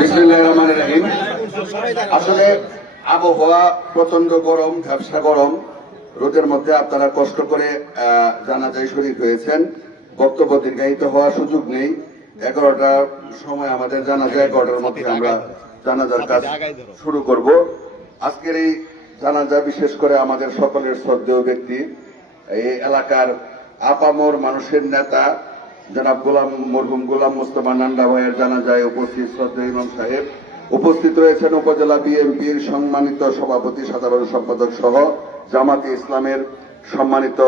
বিসমিল্লাহির রহমানির রহিম। আসলে আবহাওয়া প্রচন্ড গরম, ঝাপসা গরম, রোদের মধ্যে আপনারা কষ্ট করে জানাজায় শরীক হয়েছেন। বক্তব্য দীর্ঘায়িত হওয়ার সুযোগ নেই। 11টার সময় আমাদের জানাজা, 11টার মধ্যে আমরা জানাজার কাজ শুরু করব। আজকের এই জানাজা বিশেষ করে আমাদের সকলের শ্রদ্ধেয় ব্যক্তি, এই এলাকার আপামর মানুষের নেতা জনাব মরহুম গোলাম মোস্তফা নান্ডা ভাইয়ের জানাজায় উপস্থিত শ্রদ্ধেয় ইমাম সাহেব, উপস্থিত রয়েছেন উপজেলা বিএনপির সম্মানিত সভাপতি, সাধারণ সম্পাদক সহ জামাতে ইসলামের সম্মানিত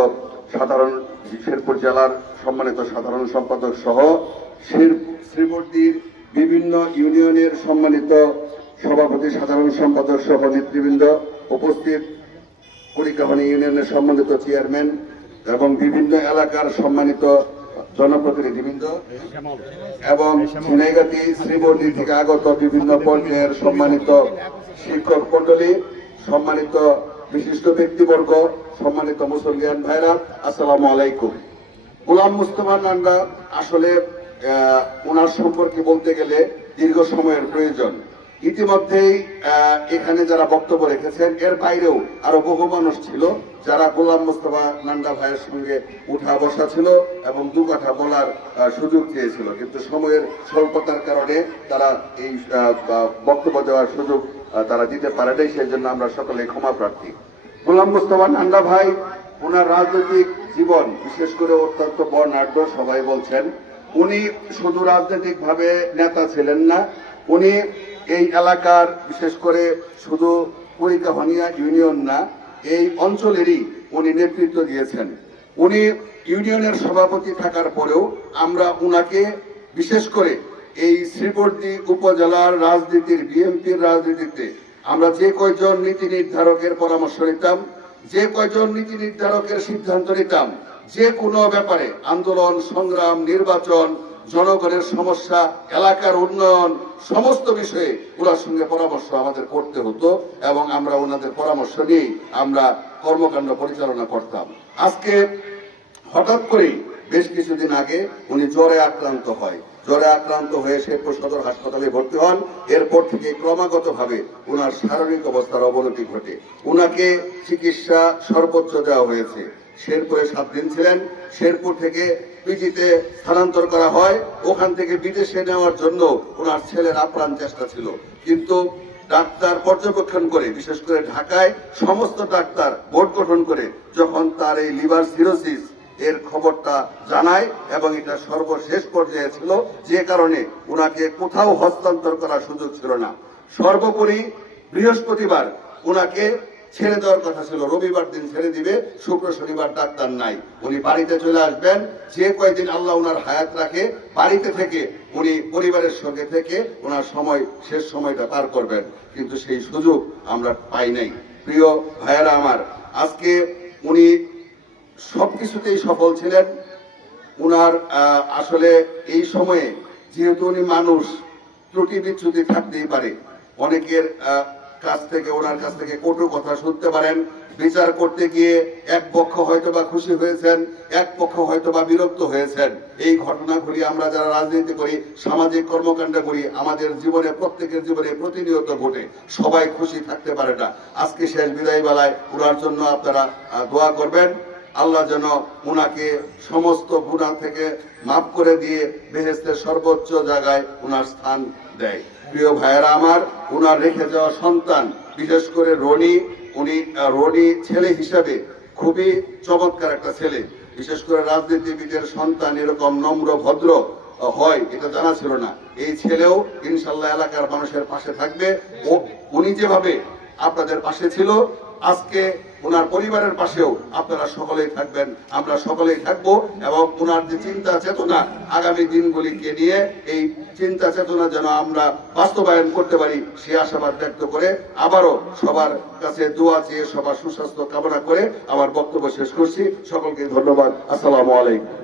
শেরপুর জেলার সম্মানিত সাধারণ সম্পাদক সহ শ্রীবর্দীর বিভিন্ন ইউনিয়নের সম্মানিত সভাপতি, সাধারণ সম্পাদক সহ নেতৃবৃন্দ উপস্থিত, কুড়িকাহানি ইউনিয়নের সম্মানিত চেয়ারম্যান এবং বিভিন্ন এলাকার সম্মানিত জনপ্রতিনিধিবৃন্দ এবং ঝিনাইগাতি শ্রীবর্দী থেকে আগত বিভিন্ন পর্যায়ের সম্মানিত শিক্ষক মন্ডলী, সম্মানিত বিশিষ্ট ব্যক্তিবর্গ, সম্মানিত মুসলমান ভাইরা, আসসালামু আলাইকুম। গোলাম মোস্তফা নান্ডা আসলে ওনার সম্পর্কে বলতে গেলে দীর্ঘ সময়ের প্রয়োজন। ইতিমধ্যেই এখানে যারা বক্তব্য রেখেছেন, এর বাইরেও আরো বহু মানুষ ছিল যারা গোলাম মোস্তফা নান্ডা ভাইয়ের সঙ্গে উঠা বসা ছিল এবং দু কথা বলার সুযোগ চেয়েছিল, কিন্তু সময়ের স্বল্পতার কারণে তারা এই বক্তব্য দেওয়ার সুযোগ তারা দিতে পারে নাই। সেই জন্য আমরা সকলে ক্ষমা প্রার্থী। গোলাম মোস্তফা নান্ডা ভাই, ওনার রাজনৈতিক জীবন বিশেষ করে অত্যন্ত বর্ণাঢ্য। সবাই বলছেন উনি শুধু রাজনৈতিক ভাবে নেতা ছিলেন না, উনি এই এলাকার বিশেষ করে শুধু কুড়িকাহানিয়া ইউনিয়ন না, এই অঞ্চলেরই উনি নেতৃত্ব দিয়েছেন। উনি ইউনিয়নের সভাপতি থাকার পরেও আমরা উনাকে বিশেষ করে এই শ্রীবর্দী উপজেলার রাজনীতির, বিএনপির রাজনীতিতে আমরা যে কয়জন নীতি নির্ধারকের পরামর্শ নিতাম, যে কয়জন নীতি নির্ধারকের সিদ্ধান্ত নিতাম, যে কোনো ব্যাপারে আন্দোলন, সংগ্রাম, নির্বাচন, জনগণের সমস্যা, এলাকার উন্নয়ন, সমস্ত বিষয়ে ওনার সঙ্গে পরামর্শ আমাদের করতে হতো এবং আমরা ওনাদের পরামর্শ নিয়েই আমরা কর্মকাণ্ড পরিচালনা করতাম। আজকে হঠাৎ করেই বেশ কিছুদিন আগে উনি জ্বরে আক্রান্ত হয়। জ্বরে আক্রান্ত হয়ে শেরপুর সদর হাসপাতালে ভর্তি হন। এরপর থেকে ক্রমাগতভাবে ওনার শারীরিক অবস্থার অবনতি ঘটে। ওনাকে চিকিৎসা সর্বোচ্চ দেওয়া হয়েছে। শেরপুরে 7 দিন ছিলেন। শেরপুর থেকে পিজিতে স্থানান্তর করা হয়। ওখান থেকে বিদেশে নেওয়ার জন্য ওনার ছেলের আপ্রাণ চেষ্টা ছিল, কিন্তু ডাক্তার পর্যবেক্ষণ করে, বিশেষ করে ঢাকায় সমস্ত ডাক্তার বোর্ড গঠন করে যখন তার এই লিভার সিরোসিস এর খবরটা জানায় এবং এটা সর্বশেষ পর্যায়ে ছিল, যে কারণে ওনাকে কোথাও হস্তান্তর করার সুযোগ ছিল না। সর্বোপরি বৃহস্পতিবার ওনাকে ছেড়ে দেওয়ার কথা ছিল, রবিবার দিন ছেড়ে দিবে, শুক্র শনিবার ডাক্তার নাই, উনি বাড়িতে চলে আসবেন। যে কয়েকদিন আল্লাহ ওনার হায়াত রাখে বাড়িতে থেকে উনি পরিবারের সঙ্গে থেকে ওনার শেষ সময়টা পার করবেন, কিন্তু সেই সুযোগ আমরা পাই নাই। প্রিয় ভাইয়েরা আমার, আজকে উনি সবকিছুতেই সফল ছিলেন। উনার আসলে এই সময়ে যেহেতু উনি মানুষ, ত্রুটি বিচ্যুতি থাকতেই পারে, অনেকের ওনার কাছ থেকে কটু কথা শুনতে পারেন। বিচার করতে গিয়ে এক পক্ষ হয়তোবা খুশি হয়েছেন, এক পক্ষ হয়তোবা বিরক্ত হয়েছেন। এই ঘটনাগুলি আমরা যারা রাজনীতি করি, সামাজিক কর্মকাণ্ড করি, আমাদের জীবনে, প্রত্যেকের জীবনে প্রতিনিয়ত ঘটে। সবাই খুশি থাকতে পারে না। আজকে শেষ বিদায় বেলায় ওনার জন্য আপনারা দোয়া করবেন। আল্লাহ যেন উনাকে সমস্ত গুনাহ থেকে মাফ করে দিয়ে বেহেশতের সর্বোচ্চ জায়গায় উনার স্থান দেয়। প্রিয় ভাইয়েরা আমার, উনার রেখে যাওয়া সন্তান, বিশেষ করে রনি ছেলে হিসাবে খুবই চমৎকার একটা ছেলে। বিশেষ করে রাজনীতিবিদের সন্তান এরকম নম্র ভদ্র হয় এটা জানা ছিল না। এই ছেলেও ইনশাল্লাহ এলাকার মানুষের পাশে থাকবে। উনি যেভাবে আপনাদের পাশে ছিল, আজকে ওনার পরিবারের পাশেও আপনারা সকলেই থাকবেন, আমরা সকলেই থাকবো। এবং ওনার যে চিন্তা চেতনা, আগামী দিনগুলিকে নিয়ে এই চিন্তা চেতনা যেন আমরা বাস্তবায়ন করতে পারি, সে আশাবাদ ব্যক্ত করে আবারও সবার কাছে দোয়া চেয়ে সবার সুস্বাস্থ্য কামনা করে আমার বক্তব্য শেষ করছি। সকলকে ধন্যবাদ। আসসালামু আলাইকুম।